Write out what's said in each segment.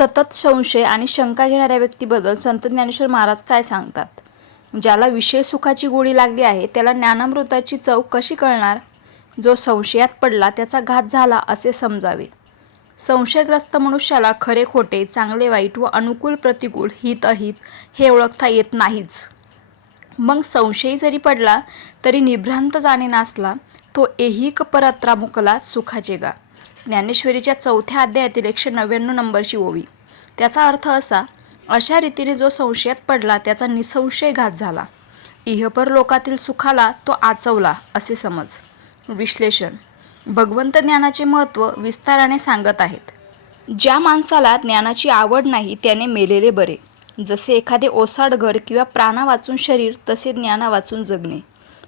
सतत संशय आणि शंका घेणाऱ्या व्यक्तीबद्दल संत ज्ञानेश्वर महाराज काय सांगतात? ज्याला विषय सुखाची गोळी लागली आहे त्याला ज्ञानामृताची चव कशी कळणार? जो संशयात पडला त्याचा घात झाला असे समजावे. संशयग्रस्त मनुष्याला खरे खोटे चांगले वाईट व अनुकूल प्रतिकूल हित अहित हे ओळखता येत नाहीच. मग संशयी जरी पडला तरी निभ्रांत जाणे नासला तो एहिक परत्रा मुकला सुखाचे गा. ज्ञानेश्वरीच्या चौथ्या अध्यायातील एकशे नव्याण्णव नंबरची ओवी. त्याचा अर्थ असा अशा रीतीने जो संशयात पडला त्याचा निसंशय घात झाला. इहपर लोकातील सुखाला तो आचवला असे समज. विश्लेषण. भगवंत ज्ञानाचे महत्त्व विस्ताराने सांगत आहेत. ज्या माणसाला ज्ञानाची आवड नाही त्याने मेलेले बरे. जसे एखादे ओसाड घर किंवा प्राणा वाचून शरीर तसे ज्ञाना वाचून जगणे.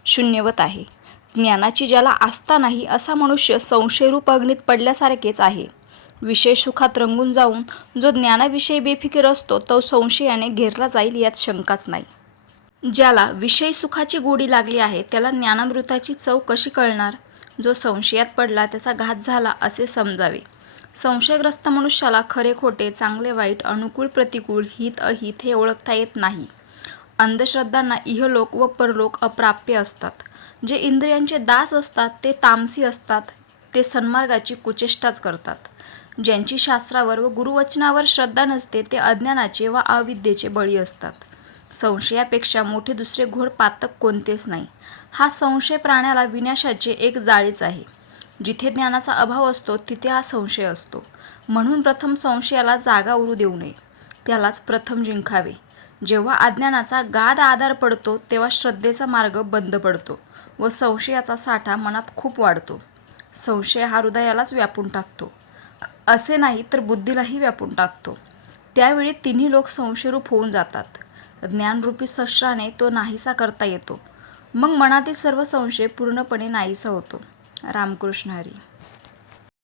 शून्यवत आहे. ज्ञानाची ज्याला आस्था नाही असा मनुष्य संशयरूप अग्नीत पडल्यासारखेच आहे. विषय सुखात रंगून जाऊन जो ज्ञानाविषयी बेफिकीर असतो तो संशयाने घेरला जाईल यात शंकाच नाही. ज्याला विषय सुखाची गोडी लागली आहे त्याला ज्ञानामृताची चव कशी कळणार? जो संशयात पडला त्याचा घात झाला असे समजावे. संशयग्रस्त मनुष्याला खरे खोटे चांगले वाईट अनुकूल प्रतिकूल हित अहित हे ओळखता येत नाही. अंधश्रद्धांना इहलोक व परलोक अप्राप्य असतात. जे इंद्रियांचे दास असतात ते तामसी असतात ते सन्मार्गाची कुचेष्टाच करतात. ज्यांची शास्त्रावर व गुरुवचनावर श्रद्धा नसते ते अज्ञानाचे व अविद्येचे बळी असतात. संशयापेक्षा मोठे दुसरे घोर पातक कोणतेच नाही. हा संशय प्राण्याला विनाशाचे एक जाळीच आहे. जिथे ज्ञानाचा अभाव असतो तिथे हा संशय असतो. म्हणून प्रथम संशयाला जागा उरू देऊ नये. त्यालाच प्रथम जिंकावे. जेव्हा अज्ञानाचा गाद आधार पडतो तेव्हा श्रद्धेचा मार्ग बंद पडतो व संशयाचा साठा मनात खूप वाढतो. संशय हा हृदयालाच व्यापून टाकतो. असे नाही तर बुद्धीलाही व्यापून टाकतो. त्यावेळी तिन्ही लोक संशयरूप होऊन जातात. ज्ञानरूपी शस्त्राने तो नाहीसा करता येतो. मग मनातील सर्व संशय पूर्णपणे नाहीसा होतो. रामकृष्ण हरी.